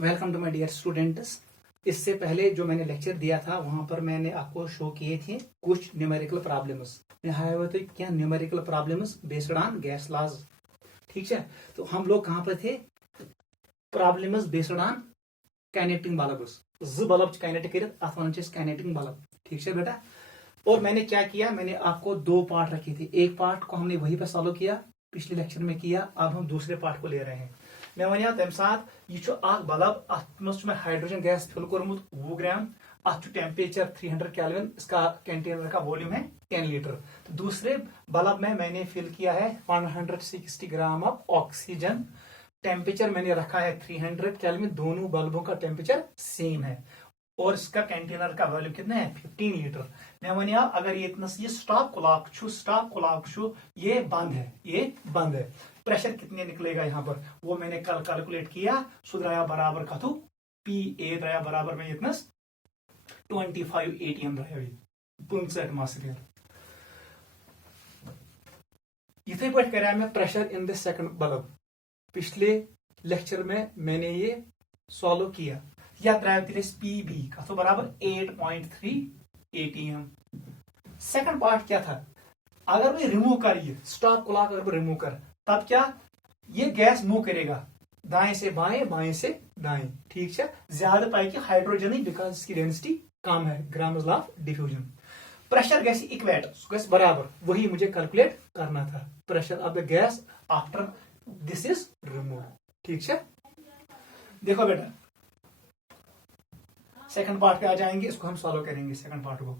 Welcome to my dear students. इससे पहले जो मैंने लेक्चर दिया था वहां पर मैंने आपको शो किए थे कुछ न्यूमेरिकल प्रॉब्लम्स। मैं हाया हुआ था क्या numerical problems based on gas laws. ठीक है, तो हम लोग कहां पर थे? Problems based on kinetic bulbs. Bulb kinetic कर काइनेटिक बल्ब। ठीक है बेटा। और मैंने क्या किया, मैंने आपको दो पार्ट रखे थे। एक पार्ट को हमने वहीं पर सॉल्व किया, पिछले लेक्चर में किया। अब हम दूसरे पार्ट को ले रहे हैं। मैं वन तम सात यह बल्ब अत मैं हाइड्रोजन गैस फिल कोर्मुत 20 ग्राम। अत टेम्परेचर 300 केल्विन। इसका कंटेनर का वॉल्यूम है 10 लीटर। तो दूसरे बल्ब में मैंने फिल किया है 160 ग्राम ऑफ ऑक्सीजन। टेम्परेचर मैंने रखा है 300 केल्विन। दोनों बल्बों का टेम्परेचर सेम है और इसका कंटेनर का वॉल्यूम कितना है 15 लीटर। मैं वन अगर ये स्टॉप क्लॉक ये बंद है, ये बंद है। प्रेशर कितने निकलेगा यहाँ पर वो मैंने कल कैलकुलेट किया। सुधराया बराबर कथु पी ए द्राया बराबर में इतना 25 ATM द्राया 50 एटमॉस्फेयर। इथे पे कर मैं pressure in the second bulb. पिछले लेक्चर में मैंने ये सॉल्व किया। या द्राया पी बी कथु बराबर 8.3 ATM। सेकंड पार्ट क्या था? अगर मैं रिमूव कर ये स्टॉप क्लॉक अगर रिमूव कर तब क्या ये गैस मूव करेगा दाएं से बाएं, बाएं से दाएं। ठीक है, ज्यादा पाई कि हाइड्रोजन ही बिकॉज इसकी डेंसिटी कम है। Grams law of diffusion. Pressure gas equate बराबर वही मुझे कैलकुलेट करना था। Pressure of the gas after this is remove. ठीक है, देखो बेटा सेकंड पार्ट पे आ जाएंगे, इसको हम सॉल्व करेंगे सेकंड पार्ट को।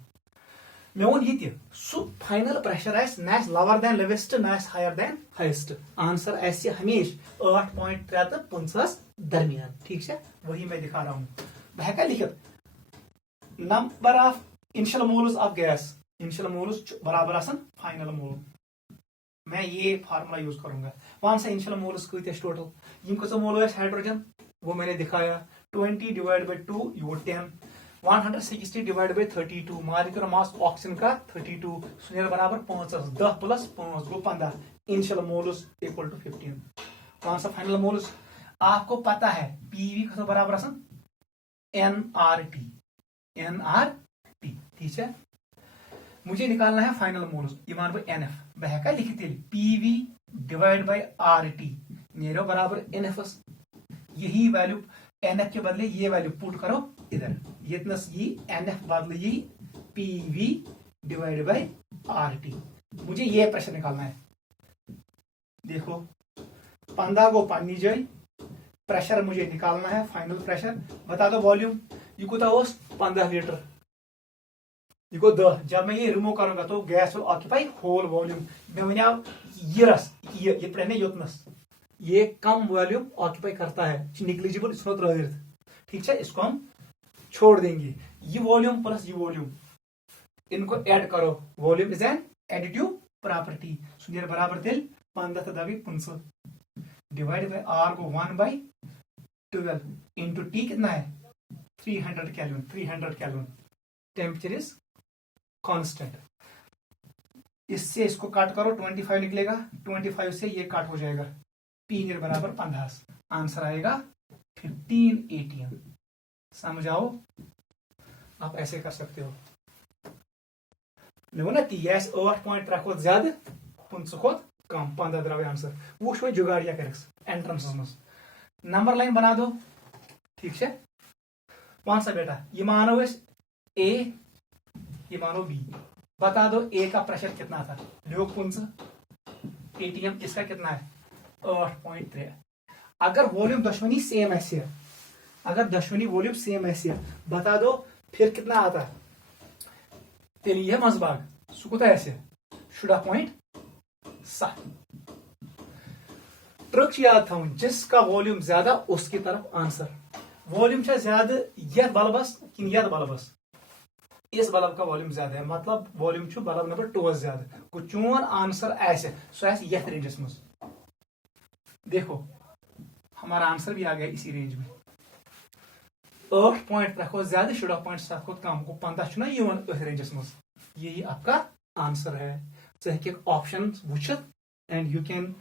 मैं वो ये फाइनल प्रेशर ना लवर देन लोवेस्ट ना हायर देन हाइस्ट। आंसर ऐसे हमेशा 8.3 तो 50 दरमियान। ठीक है, वही मैं दिखा रहा हूं। बहका लिखित number of initial moles of gas. Initial moles बराबर आसन फाइनल मोल। मैं ये फार्मूला यूज करूंगा। वन सा इनिशियल मोल्स टोटल यम कत मोल हाइड्रोजन वो मैंने दिखाया 20 डिवाइड बाई 2 यो 10। 160 divide by 32 molecular mass oxygen का 32 सुनेर बराबर 5 10 प्लस 5 गो 15। Initial moles equal to 15। कौन सा फाइनल मोल्स आपको पता है? पीवी का बराबर आसन एनआरटी। एनआरटी ठीक है, मुझे निकालना है फाइनल मोल्स। ईमान बाई एनएफ बहका लिखते पीवी डिवाइड बाई आरटी नेरो बराबर एनएफ। यही वैल्यू एनएफ के बदले ये वैल्यू पुट करो इधर। ये एनएफ बदले ये पीवी डिवाइड बाई आरटी। मुझे ये प्रेशर निकालना है। देखो 15 को पानी जाए प्रेशर मुझे निकालना है। फाइनल प्रेशर बता दो। वॉल्यूम ये कोता 15 लीटर। ये को 10। जब मैं ये रिमूव करूंगा तो gas will occupy whole volume. मैं वन ये प्रेने योतनस ये कम वॉल्यूम ऑक्यूपाई करता है, निग्लिजिबल इसमें। ठीक है, इसको हम छोड़ देंगे। ये वॉल्यूम प्लस ये वॉल्यूम इनको ऐड करो। Volume is an additive property. सुनिए बराबर तेल 15 दबी 50 डिवाइड बाय आर को 1/12 इंटू टी कितना है 300 kelvin. 300 kelvin temperature is constant. इससे इसको काट करो 25 निकलेगा। 25 से ये काट हो जाएगा। पी नियर बराबर 15। आंसर आएगा 15 ATM। समझ आओ, आप ऐसे कर सकते हो। ना यस 8.3 खोत ज्यादा 50 खोत कम 15 द्रावे आंसर। वो जुगाड़िया कर एंट्रेंस में नंबर लाइन बना दो। ठीक है, कौन सा बेटा ये मानो ए ये मानो बी। बता दो ए का प्रेशर कितना था? लो 50 ATM। इसका कितना है 8.3। अगर वॉल्यूम दुश्मनी सेम ऐसे, अगर दुश्मनी वॉल्यूम सेम ऐसे बता दो फिर कितना आता है? तेली यह मजबाग सुकुता ऐसे 0.7। ट्रिक याद था जिसका वॉल्यूम ज्यादा उसकी तरफ आंसर। वॉल्यूम ज्यादा यह बल्बस कि यह बल्बस? इस बल्ब का वॉल्यूम ज्यादा है, मतलब वॉल्यूम बल्ब नंबर 2 ज्यादा। गो चोन आंसर ऐसे सो यथ रेंजस में। देखो हमारा आंसर भी आ गया इसी रेंज में। 8.3 को ज्यादा 0.7 को कम को 15 रेंजस में। यही आपका आंसर है। चाहे option which it and you can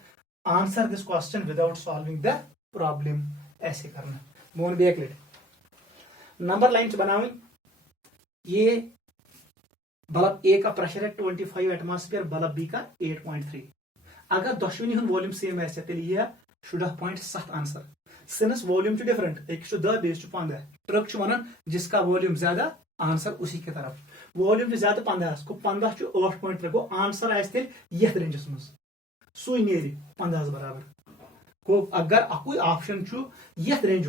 answer this question without solving the problem. ऐसे करना। बह वन बेक लट नंबर लाइन बनावी ये बल्ब ए का प्रेशर है 25 एटमॉस्फेयर बल्ब बी का 8.3 अगर दशवनी हूं वॉल्यूम सेम आए तेल यह 10.7 आंसर सिंस वॉल्यूम डिफरेंट एक 10 बेस 15 ट्रक वन जिसका वॉल्यूम ज्यादा आंसर उसी की तरफ वॉल्यूम ज्यादा 15 को 15 8.3 गो आंसर आए तेल ये रेंजस मज सुई नेरी 15 बराबर गो अगर अकुई ऑप्शन ये रेंज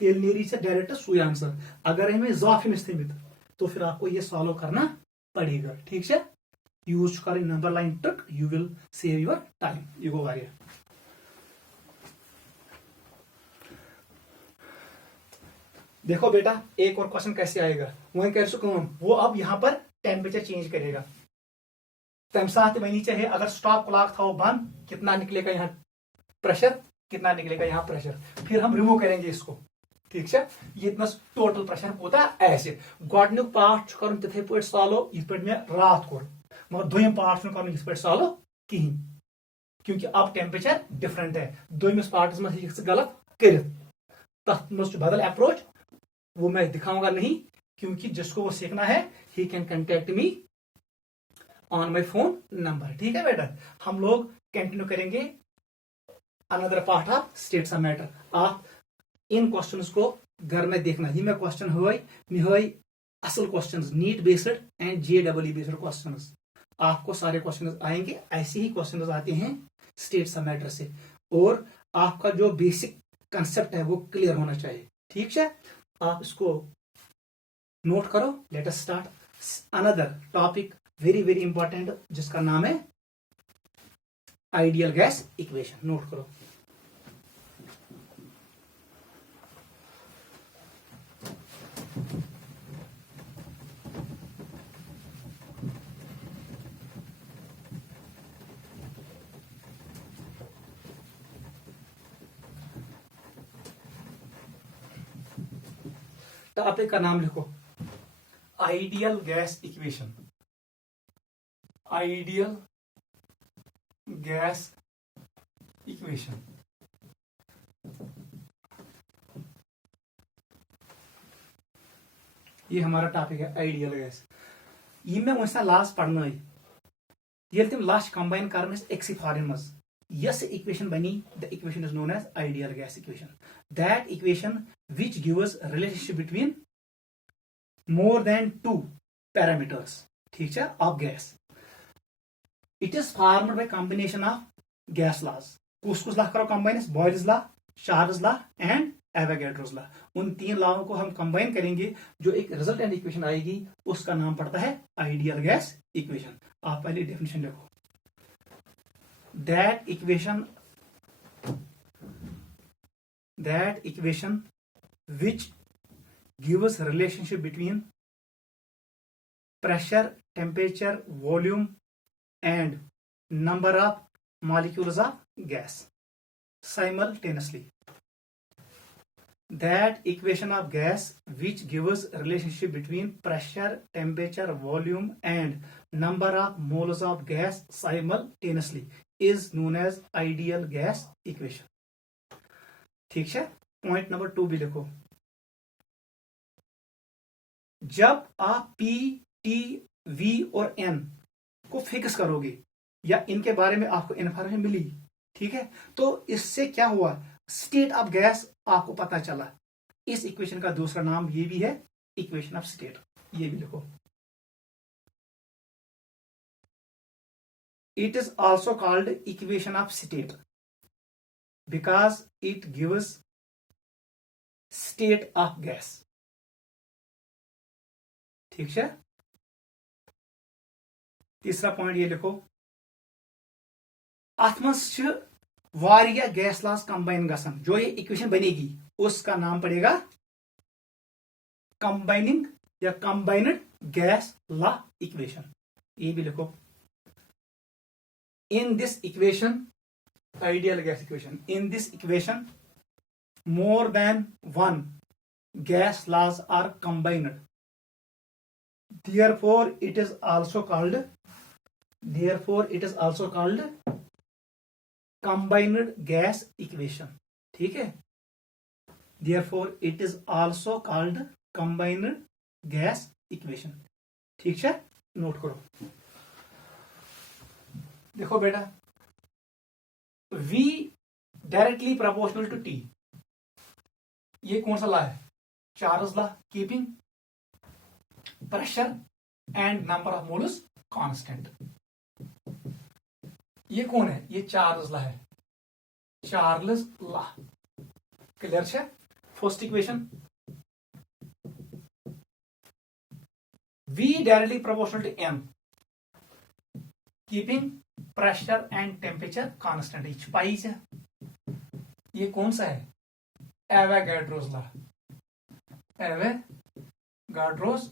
तेल नेरी से डायरेक्ट सुई आंसर अगर हमें ऑप्शन थमित तो फिर आपको ये सॉल्व करना पड़ेगा ठीक है यूज कर number line trick you will save your time ये गो वारिया देखो बेटा एक और क्वेश्चन कैसे आएगा वही कर काम वो अब यहां पर टेम्परेचर चेंज करेगा तम साथ वही चाहे अगर स्टॉप क्लॉक था वो बंद कितना निकलेगा यहाँ प्रेशर कितना निकलेगा यहाँ प्रेशर फिर हम रिमूव करेंगे इसको ठीक है ये टोटल प्रेशर कोता ऐसे गोडनुक पार्ट कर तिथे पे सॉल्व ये पे मैं रात कोर मगर दोयम पार्ट कर इस पे सॉल्व कहीं क्योंकि अब टेम्परेचर डिफरेंट है दोयमिस पार्ट में ये गलत कर तथ मज बदल अप्रोच वो मैं दिखाऊंगा नहीं क्योंकि जिसको वो सीखना है he can contact me on my phone number ठीक है बेटा हम लोग कंटिन्यू करेंगे another part of states of matter आप इन क्वेश्चंस को घर में देखना ही मैं क्वेश्चन हई असल questions NEET based and JW based questions आपको सारे क्वेश्चंस आएंगे ऐसे ही क्वेश्चंस आते हैं स्टेट्स ऑफ मैटर से और आपका जो बेसिक कंसेप्ट है वो क्लियर होना चाहिए ठीक है आप इसको नोट करो let us start another topic very very important जिसका नाम है आइडियल गैस इक्वेशन नोट करो टॉपिक का नाम लिखो ideal gas equation ideal gas equation ये हमारा टॉपिक है आइडियल गैस ये मैं वैसा लास्ट पढ़ना ये तुम लास्ट कंबाइन कर एक्सी फॉर्म मज यस इक्वेशन बनी the equation is known as ideal gas equation that equation which gives relationship between more than two parameters ठीक है of gas it is formed by combination of gas laws कुछ ला करो combine Boyle's law Charles law and Avogadro's law उन तीन law को हम combine करेंगे जो एक रिजल्टेंट इक्वेशन आएगी उसका नाम पड़ता है आइडियल गैस इक्वेशन आप पहले डेफिनेशन लिखो that equation which gives relationship between pressure, temperature, volume and number of molecules of gas simultaneously. That equation of gas which gives relationship between pressure, temperature, volume and number of moles of gas simultaneously is known as ideal gas equation. ठीक है point number 2 भी लिखो जब आप P T V और N को fix करोगे या इनके बारे में आपको इंफॉर्मेशन मिली ठीक है तो इससे क्या हुआ स्टेट ऑफ गैस आपको पता चला इस इक्वेशन का दूसरा नाम ये भी है इक्वेशन ऑफ स्टेट ये भी लिखो it is also called equation of state because it gives state of gas ठीक है तीसरा पॉइंट ये लिखो अथ मज गैस लॉस कंबाइन गसन जो ये इक्वेशन बनेगी उसका नाम पड़ेगा कंबाइनिंग या कंबाइनड गैस लॉ इक्वेशन ये भी लिखो in this equation ideal gas equation in this equation more than one gas laws are combined therefore it is also called combined gas equation ठीक है therefore it is also called combined gas equation. ठीक है, note करो. देखो बेटा, V directly proportional to T, ये कौन सा लॉ है? Charles law, keeping pressure and number of moles constant. ये कौन है? ये चार्ल्स लॉ है, चार्ल्स लॉ. क्लियर है? First equation, V directly proportional to M, keeping pressure and temperature constant. ये छुपाई है. ये कौन सा है? Avogadro's law, Avogadro's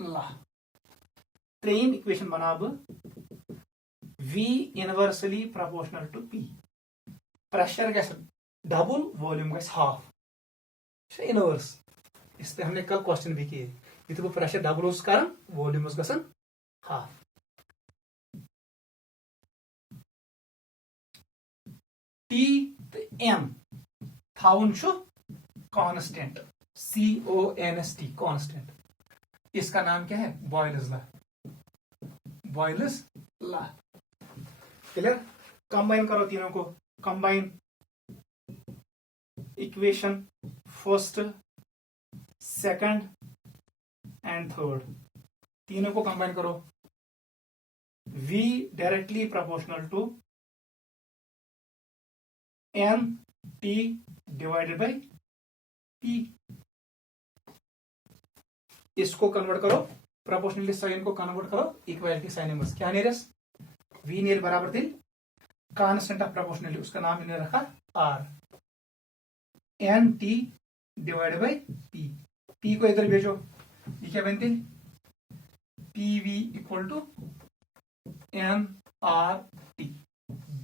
law. त्रेम इक्वेशन बना अब, V inversely proportional to P. Pressure gas double, volume gas half. Inverse. इस पे हमने कल क्वेश्चन भी किए. यु बह प्रेशर डबल कर, वॉल्यूम गसन हाफ. T तो M थाउन कांस्टेंट, CONST कांस्टेंट. इसका नाम क्या है? Boyle's law, Boyle's law. Clear? Combine करो तीनों को. Combine equation first, second and third, तीनों को कंबाइन करो. V directly proportional to NT divided by P. इसको कन्वर्ट करो, प्रोपोर्शनली साइन को कन्वर्ट करो इक्वालिटी साइन इनवर्स. क्या नेरस? V नेर बराबर थी कांस्टेंट ऑफ प्रोपोर्शनली, उसका नाम इन्हें रखा R. NT divided by P. P को इधर भेजो, ये क्या बनती? PV equal to nRT.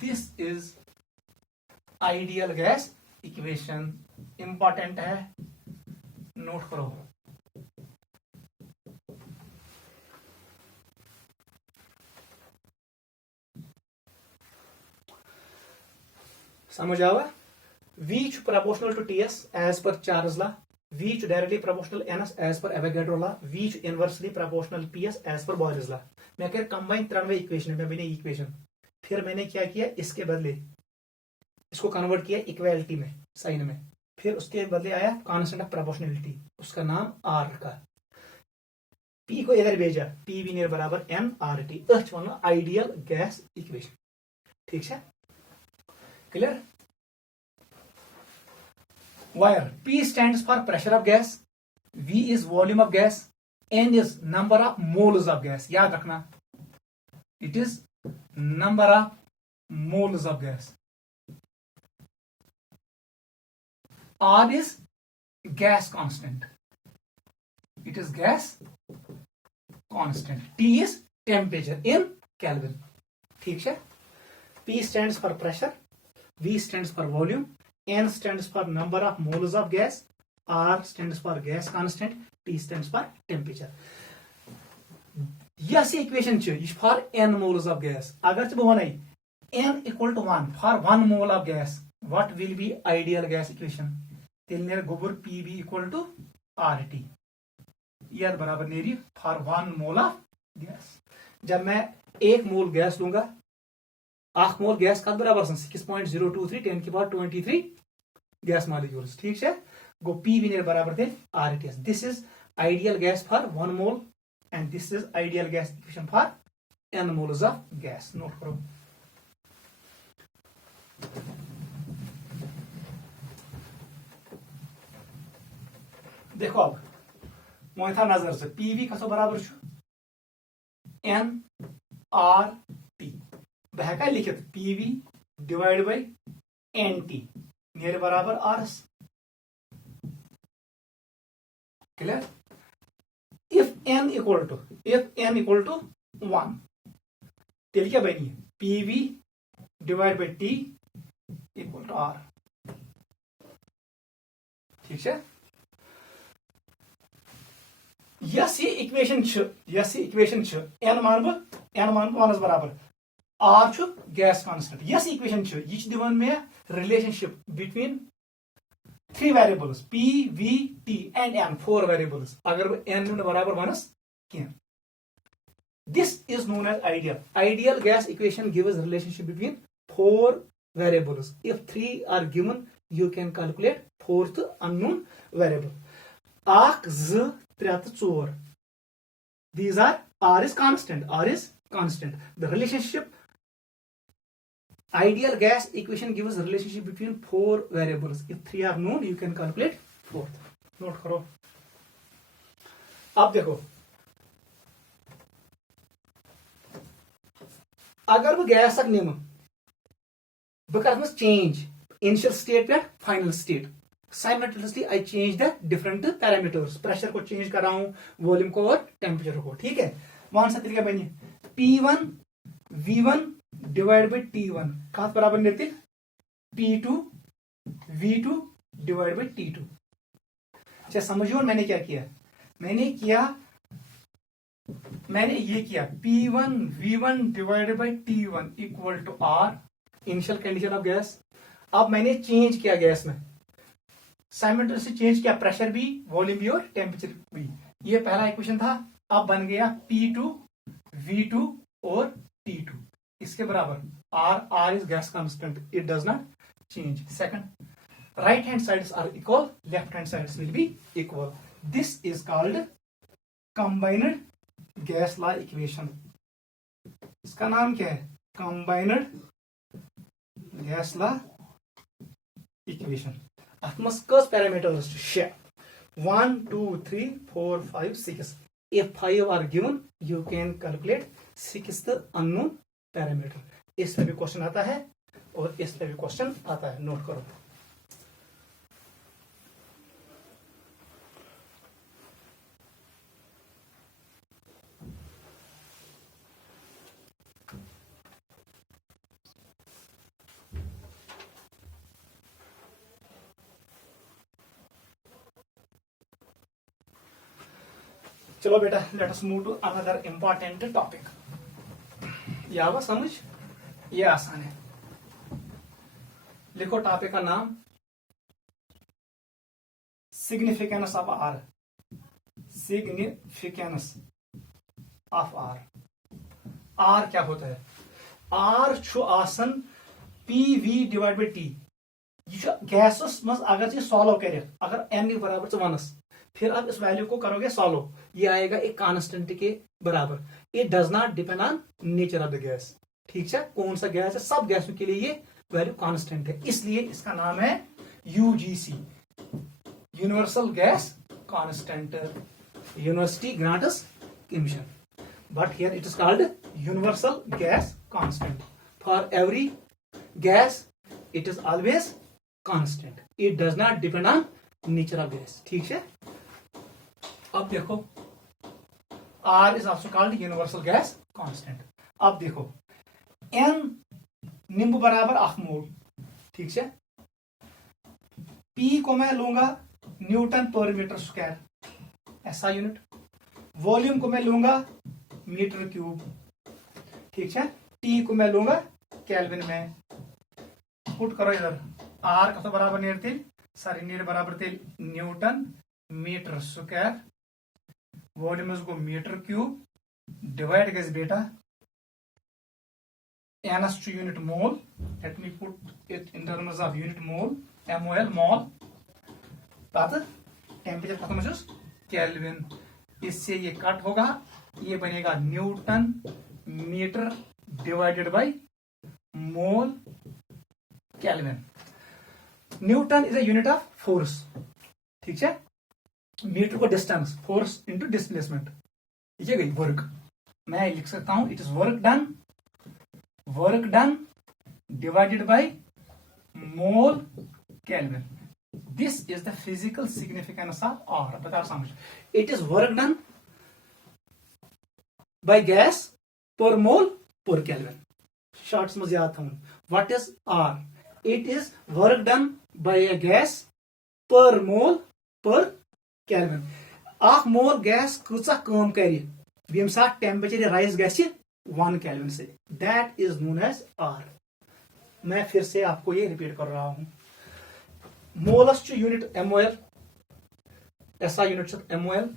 This is ideal gas equation. Important है, नोट करो. समझ आवा? V proportional to TS as per Charles law, V directly proportional NS as per Avogadro law, V inversely proportional PS as per Boyle's law. मैं कह combine 93 equation में बनी equation. फिर मैंने क्या किया? इसके बदले इसको कन्वर्ट किया इक्वालिटी में, साइन में. फिर उसके बदले आया कांस्टेंट ऑफ प्रोपोर्शनलिटी, उसका नाम R रखा. P को इधर भेजा, PV नियर बराबर nRT. अच वन आइडियल गैस इक्वेशन. ठीक है? Clear? Where P stands for pressure of gas, V is volume of gas, N is number of moles of gas. याद रखना, it is number of moles of gas. R is gas constant. It is gas constant. T is temperature in Kelvin. ठीक है? P stands for pressure, V stands for volume, N stands for number of moles of gas, R stands for gas constant, T stands for temperature. यह equation for n moles of gas. अगर बह one n equal to 1 for 1 mole of gas, what will be ideal gas equation? तेल नेर गोबर PV equal to RT. यह बराबर नेरी for 1 mole of gas. जब मैं 1 मोल gas लूंगा, 1 मोल गैस का बराबर 6.023 10 की पावर 23 गैस मॉलिक्यूल्स. ठीक है? गो PV नेर बराबर थे RTS. This is ideal gas for 1 mole and this is ideal gas equation for n moles of gas. Note करो. देखो अब मोह था नजर से PV कसो बराबर nRT. बह हेका लिखित PV डिवाइड बाई NT नियर बराबर RS. Clear? If n equal to 1 तेल क्या बनी? PV divide by T equal to R. ठीक है? यस ये इक्वेशन n मान वन बराबर R gas constant. Yes equation यह दिवान मे relationship between 3 variables P, V, T and N 4 variables अगर बह N बराबर वनस कह. This is known as ideal. Ideal gas equation gives relationship between 4 variables. If 3 are given, you can calculate 4th unknown variable. 1, 2, 3, 4. These are R is constant. R is constant. The relationship ideal gas equation gives a relationship between 4 variables. If 3 are known, you can calculate 4th. Note करो. अब देखो अगर बह gas निम बह कर change initial state पे final state simultaneously I change the different parameters pressure को चेंज कर रहा हूं वॉल्यूम को और टेम्परेचर को. ठीक है वन सा तरीका बनी P1 V1 divide by T1 कत बराबर निकल P2 V2 divide by T2. अच्छा समझो मैंने क्या किया मैंने ये किया P1 V1 divided by T1 equal to R initial condition of gas. अब मैंने चेंज किया गैस में साइमल्टेनियसली चेंज किया प्रेशर भी वॉल्यूम भी और टेम्परेचर भी. ये पहला इक्वेशन था. अब बन गया P2 V2 और T2 इसके बराबर R is gas constant it does not change. Second right hand sides are equal left hand sides will be equal. This is called combined gas law equation. इसका नाम क्या है कंबाइंड गैस लॉ इक्वेशन. अथ मज कस parameters 1 2 3 4 5 6. if 5 are given you can calculate 6th unknown parameter. इस पे भी question आता है और इस पे भी क्वेश्चन आता है. नोट करो. चलो बेटा let us move to another important topic. या वो समझ ये आसान है. लिखो टॉपिक का नाम significance of R. Significance of R. R क्या होता है? आर छु आसन P V divide by T. यह गैसस मज अगर सॉल्व कर अगर एन बराबर वनस फिर आप इस वैल्यू को करोगे सॉल्व ये आएगा एक कांस्टेंट के बराबर. It does not depend on nature of the gas. ठीक है कौन सा गैस है सब गैसों के लिए ये वैल्यू कांस्टेंट है इसलिए इसका नाम है UGC universal gas constant. University grants commission but here it is called universal gas constant. For every gas it is always constant. It does not depend on nature of gas. ठीक है अब देखो R is also called universal gas constant. अब देखो N निम्ब बराबर 1 मोल. ठीक है P को मैं लूंगा न्यूटन पर मीटर स्क्वायर ऐसा यूनिट. वॉल्यूम को मैं लूंगा मीटर क्यूब. ठीक है T को मैं लूंगा केल्विन में. पुट करो इधर R का तो बराबर नीड बराबर थे न्यूटन मीटर स्क्वायर. वॉल्यूम गो मीटर क्यूब डिवाइड गज बेटा एनएस to unit mole. Let me put it in terms of unit mole MOL mole. Temperature खत्म केल्विन. इससे ये कट होगा ये बनेगा newton metre divided by mole kelvin. Newton is a unit of force. ठीक है मीटर को डिस्टेंस फोर्स इंटू डिस्प्लेसमेंट. ये गई वर्क. मैं लिख सकता हूं it is work done divided by mole kelvin. This is the physical significance of R. बता समझ it is work done by gas per mole per kelvin. Shorts में याद था what is R. It is work done by a gas per mole per kelvin. 1 mole gas कूचा काम कर यम साथ टेम्परेचर राइज गैस 1 केल्विन से. That is known as R. मैं फिर से आपको ये रिपीट कर रहा हूं. Moles unit MOL, SI unit MOL,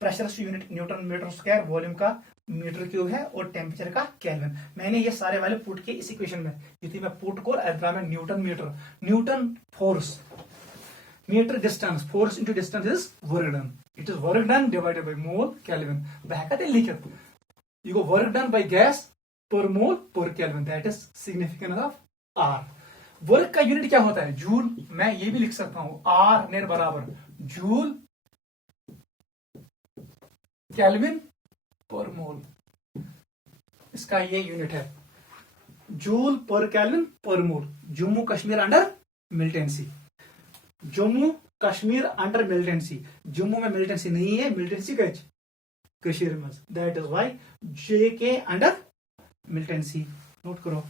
pressure unit newton metre square, volume का मीटर क्यूब है और टेम्परेचर का केल्विन। मैंने ये सारे वाले पुट के इस इक्वेशन में, यदि मैं पुट को अद्रा में newton metre, newton force, metre distance, force into distance is work done, it is work done divided by mole kelvin. बह हेका तेल लिखित यह गो work done by gas per mole per kelvin, that is significance of R. Work का unit क्या होता है? जूल। मैं ये भी लिख सकता हूं आर नेर बराबर जूल केल्विन पर मोल, इसका ये यूनिट है joule per kelvin per mole. Jammu Kashmir under militancy, Jammu Kashmir under militancy, Jammu में मिलिटेंसी नहीं है, मिलिटेंसी कश्मीर में, that is why JK under militancy. Note करो।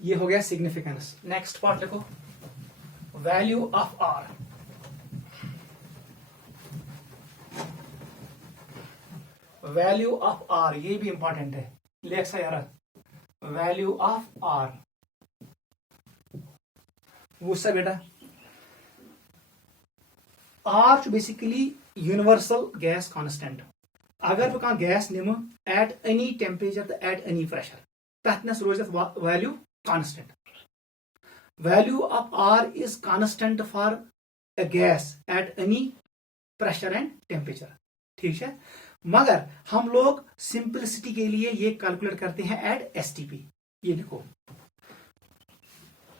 ये हो गया सिग्निफिकेंस। नेक्स्ट पार्ट लिखो, value of R. Value of R ये भी इंपॉर्टेंट है, लिख सा यार, वैल्यू ऑफ आर। वो सा बेटा, R basically universal gas constant. अगर बह गैस निम एट एनी टेम्परेचर तो एट एनी प्रेशर, तथनस रोज value constant. Value of R is constant for a gas at any pressure and temperature. ठीक है, मगर हम लोग सिंपलिसिटी के लिए ये कैलकुलेट करते हैं एट STP। ये लिखो,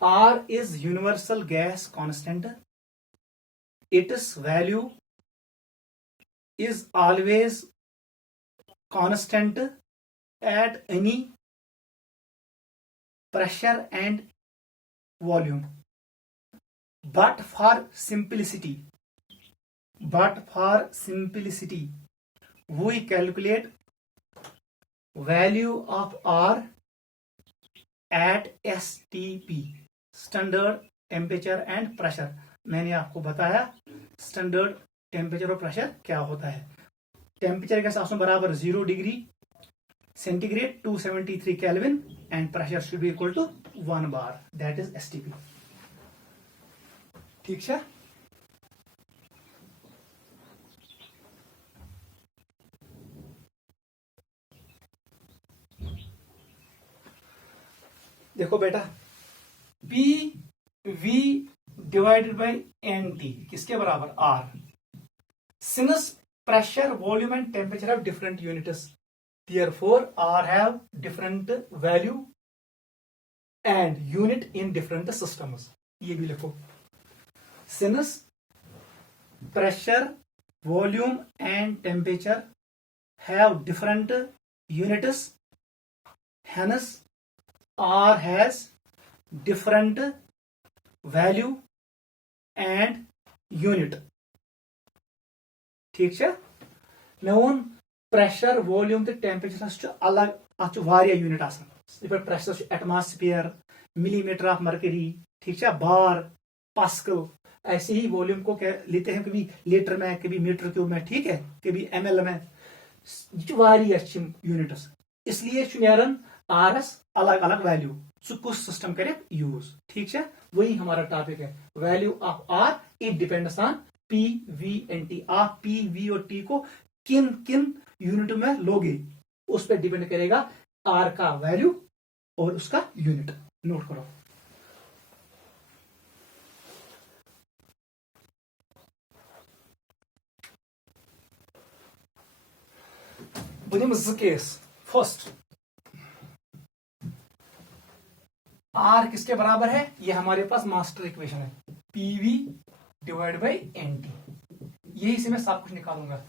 R is universal gas constant. Its value is always constant at any pressure and volume, but for simplicity we calculate value of R at STP, standard temperature and pressure। मैंने आपको बताया standard temperature और pressure क्या होता है। Temperature के साथ बराबर 0 degree centigrade 273 kelvin and pressure should be equal to 1 bar, that is STP। ठीक है, देखो बेटा, PV डिवाइडेड बाय NT किसके बराबर? R। Since pressure, volume and temperature have different units, therefore R have different value and unit in different systems। ये भी लिखो, since pressure, volume and temperature have different units, hence R has different value and unit। ठीक है, मैं pressure, volume तो temperature अलग, अत unit आसान। Pressure atmosphere, millimetre of mercury, ठीक है, बार, पास्कल। ऐसे ही वॉल्यूम को क्या लेते हैं, कभी लीटर में, कभी मीटर क्यूब में, ठीक है, कभी ML में, यूनिट्स। इसलिए RS अलग अलग वैल्यू, कुछ सिस्टम करे यूज। ठीक है, वही हमारा टॉपिक है, value of R it depends on PV and T। आप PV और T को किन किन यूनिट में लोगे उस पर डिपेंड करेगा R का वैल्यू और उसका यूनिट। नोट करो, बनिम केस। फर्स्ट, R किसके बराबर है? ये हमारे पास मास्टर इक्वेशन है, PV डिवाइड बाई NT। यही से मैं सब कुछ निकालूंगा।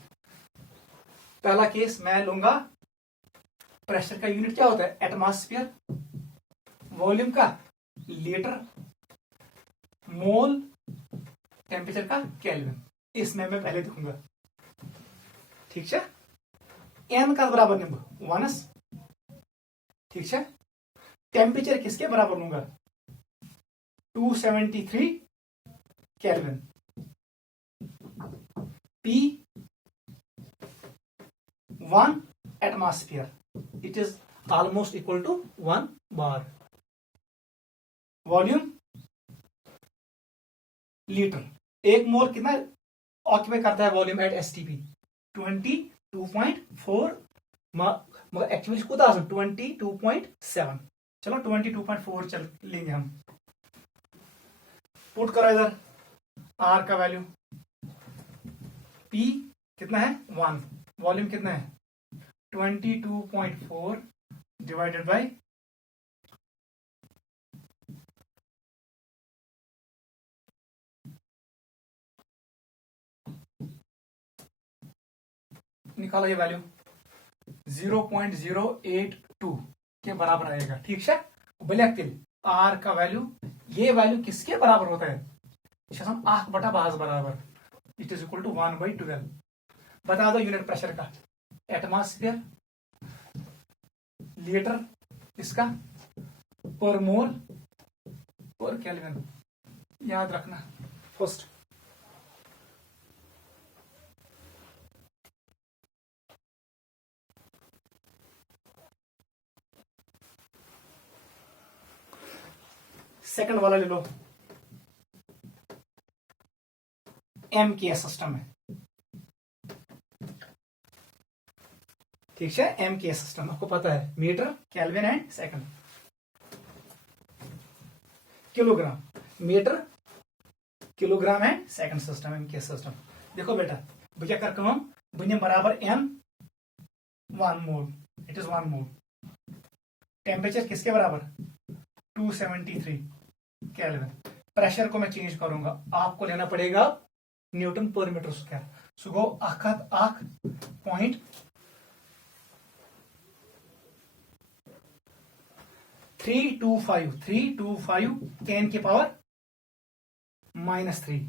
पहला केस मैं लूंगा, प्रेशर का यूनिट क्या होता है? एटमॉस्फेयर, वॉल्यूम का लीटर, मोल, टेम्परेचर का केल्विन। इसमें मैं पहले लिखूंगा, ठीक है। एन का बराबर निम्ब 1s, ठीक है। टेम्परेचर किसके बराबर लूंगा? 273 kelvin. P1 atmosphere, it is almost equal to 1 bar. Volume litre, एक मोल कितना ऑक्यूपाई करता है वॉल्यूम एट STP 22.4, मगर एक्चुअली खुद 22.7, चलो 22.4 चल लेंगे हम। पुट करो इधर R का वैल्यू, P कितना है 1, वॉल्यूम कितना है 22.4 डिवाइडेड बाय निकालो ये वैल्यू 0.082 के बराबर आएगा। ठीक है, बिल्कुल R का वैल्यू, ये वैल्यू किसके बराबर होता है 8/5 बराबर, इट इज इक्वल टू 1/12। बता दो यूनिट प्रेशर का, एटमॉस्फेयर लीटर, इसका पर मोल पर केल्विन, याद रखना फर्स्ट। सेकंड वाला ले लो, MKS सिस्टम है। ठीक है, MKS सिस्टम आपको पता है, metre kelvin and second, kilogram metre kilogram and second system, MKS system. देखो बेटा, बह क्या कर काम, बह निम बराबर M 1 mole, it is 1 mole. Temperature किसके बराबर 273 केल्विन। प्रेशर को मैं चेंज करूंगा, आपको लेना पड़ेगा न्यूटन पर मीटर स्क्वायर। सो गो 325 10 की पावर -3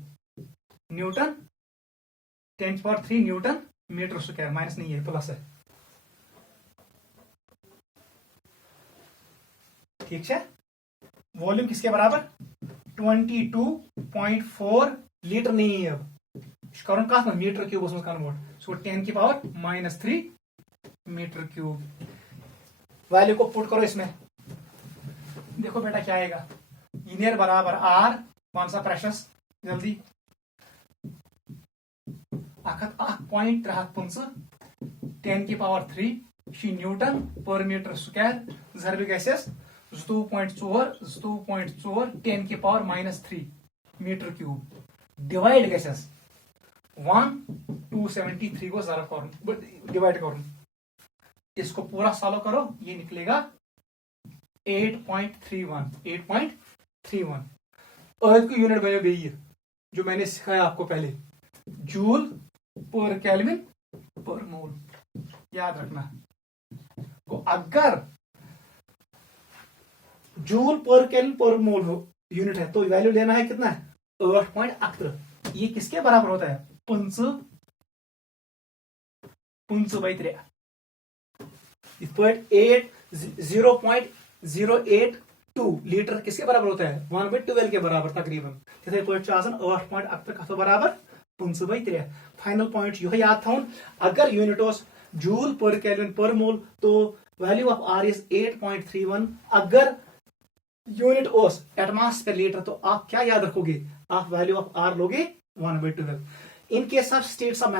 न्यूटन, 10 की power 3 newton metre square, minus नहीं है प्लस है। ठीक है, वॉल्यूम किसके बराबर 22.4 लीटर नहीं है, अब करूँ कत मीटर क्यूब कन्वर्ट, सो 10 की पावर -3 मीटर क्यूब। वैल्यू को पुट करो इसमें, देखो बेटा क्या आएगा, लीनियर बराबर R, कौन सा प्रेशर, जल्दी 1.3 10 की power 3 newton per metre square, जरबी गैसेस 2.4 10 की power -3 metre cube, divide gases 273 को जरा करो, डिवाइड करो, इसको पूरा सॉल्व करो, ये निकलेगा 8.31। अर्थ की यूनिट बने बेई जो मैंने सिखाया आपको पहले, जूल पर केल्विन पर मोल, याद रखना। तो अगर जूल पर केल्विन पर मोल हो यूनिट है, तो वैल्यू लेना है कितना है 8.8। ये किसके बराबर होता है 5/3। इस पॉइंट 0.082 लीटर किसके बराबर होता है 1/12 के बराबर तकरीबन। तिथे पॉइंट 8.8 कथ बराबर 5/3। फाइनल पॉइंट यह याद थवन, अगर यूनिट उस जूल पर केल्विन पर मोल तो वैल्यू ऑफ R इज 8.31। अगर यूनिट उस एटमॉस्फेयर लीटर तो आप क्या याद रखोगे, आप वैल्यू ऑफ R लोगे 1/12। In case of states of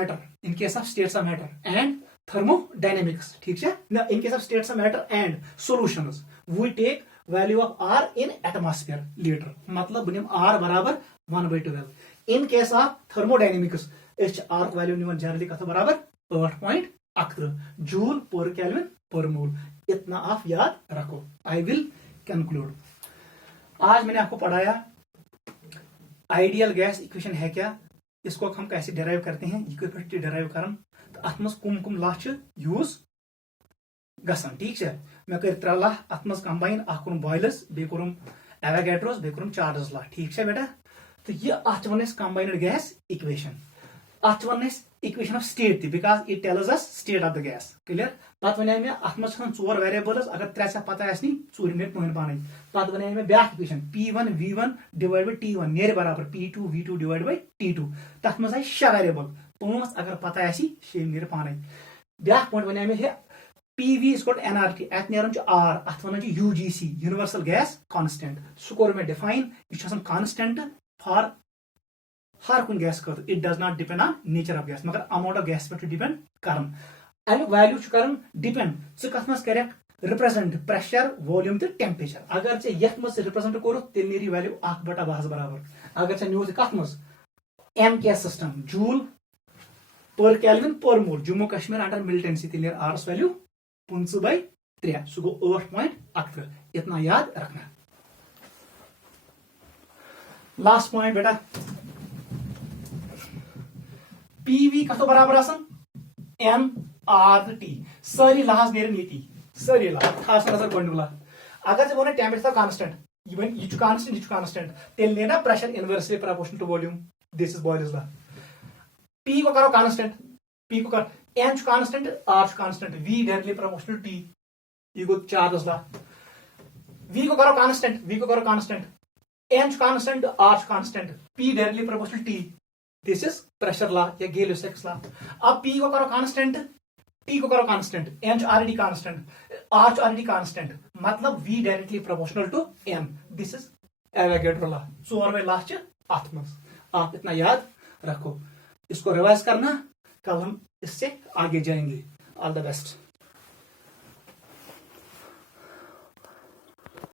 matter and thermodynamics, ठीक है ना, in case of states of matter and solutions we take value of R in atmosphere liter, मतलब बनिम R बराबर 1/12। in case of thermodynamics R value निवन generally कथ बराबर 8.8 joule per kelvin per मोल। इतना आप याद रखो। I will conclude. आज मैंने आपको पढ़ाया आइडियल गैस इक्वेशन है क्या, इसको हम कैसे डिराइव करते हैं, ये डिराइव करन अत मज कुम लह यूज गसान। ठीक है, मे कर 3 लह अत मज कंबाइन, अख कोर बॉयलर्स, बे कोर एवागेड्रोस, बे कोर चार्ल्स लह। ठीक है बेटा, तो ये अत वन कंबाइंड गैस इक्वेशन। अत one equation of state because it tells us state of the gas clear पत वन मे अत मज चोर वेरिएबल्स अगर त्रे पता चूर नीर पहन पान पत वन मे ब्या equation P1V1 divide by T1 नेर बराबर P2V2 डिवाइड बाई T2 तथ मज आए 6 वेरिएबल 5 अगर पता 6 नीर पान ब्या point one may PV is called NRT at नेरन R अत one UGC universal gas constant सह कोर मे डिफाइन यह कांस्टेंट फॉर हर कुन गैस खत it does not depend on nature of gas मगर अमाउंट ऑफ गैस पे depend करन अमु value करन depend कथ मज कर रिप्रेजेंट प्रेशर वॉल्यूम तो टेम्परेचर अगर चे यथ मज रिप्रेजेंट कोर तेल नीरी वैल्यू 1/10 बराबर अगर चे न्यूज कथ मज एम के system joule per kelvin per mole Jammu Kashmir under militancy तेल नीर आर वैल्यू 15/3 सह गो 8.11 इतना याद रखना लास्ट पॉइंट बेटा PV कतो बराबर N R T सारी लाज नेरन ये सारी लाज खास नजर गोंडु लाज अगर चे वन टेम्परेचर कांस्टेंट यह कांस्टेंट तेल नेना pressure inversely proportional to volume this is Boyle's law P को करो कांस्टेंट P को कर N constant R constant V directly proportional T ये गो चार्ज लॉ V को करो constant N constant R constant P directly proportional T this is pressure law या गेल-स्टोक्स लॉ अब P को करो कांस्टेंट T को करो constant N already constant R already constant मतलब V directly proportional to M this is Avogadro law चोरवे law च अत मज आप इतना याद रखो इसको रिवाइज करना कल हम इससे आगे जाएंगे ऑल द बेस्ट